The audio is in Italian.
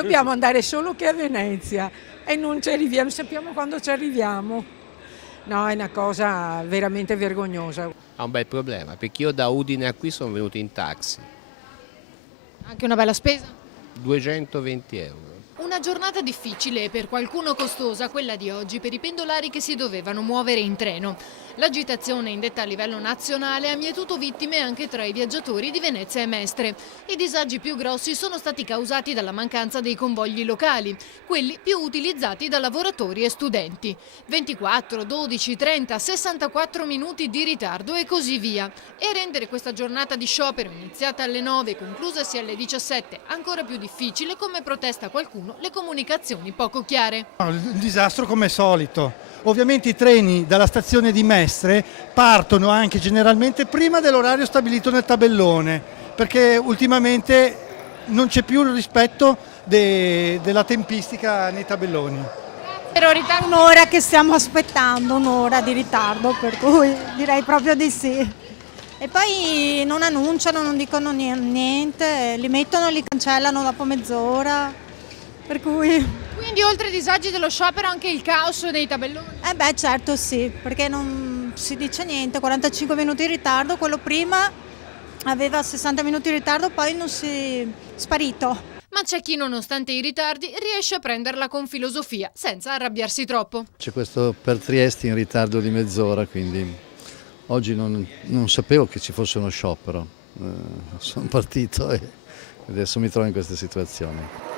Dobbiamo andare solo che a Venezia e non ci arriviamo, non sappiamo quando ci arriviamo. No, è una cosa veramente vergognosa. Ha un bel problema, perché io da Udine a qui sono venuto in taxi, Anche una bella spesa? 220 euro. Una giornata difficile e per qualcuno costosa quella di oggi per i pendolari che si dovevano muovere in treno. L'agitazione indetta a livello nazionale ha mietuto vittime anche tra i viaggiatori di Venezia e Mestre. I disagi più grossi sono stati causati dalla mancanza dei convogli locali, quelli più utilizzati da lavoratori e studenti. 24, 12, 30, 64 minuti di ritardo e così via. E a rendere questa giornata di sciopero iniziata alle 9 e conclusasi alle 17 ancora più difficile, come protesta qualcuno, le comunicazioni poco chiare. Il disastro come solito. Ovviamente i treni dalla stazione di Mestre partono anche generalmente prima dell'orario stabilito nel tabellone, perché ultimamente non c'è più il rispetto della tempistica nei tabelloni. Priorità Un'ora che stiamo aspettando, un'ora di ritardo, per cui direi proprio di sì. E poi non annunciano, non dicono niente, li mettono e li cancellano dopo mezz'ora, per cui... Quindi oltre ai disagi dello sciopero anche il caos nei tabelloni. Certo sì, perché non si dice niente, 45 minuti di ritardo, quello prima aveva 60 minuti di ritardo, poi non si... sparito. Ma c'è chi nonostante i ritardi riesce a prenderla con filosofia, senza arrabbiarsi troppo. C'è questo per Trieste in ritardo di mezz'ora, quindi oggi non sapevo che ci fosse uno sciopero. Sono partito e adesso mi trovo in questa situazione.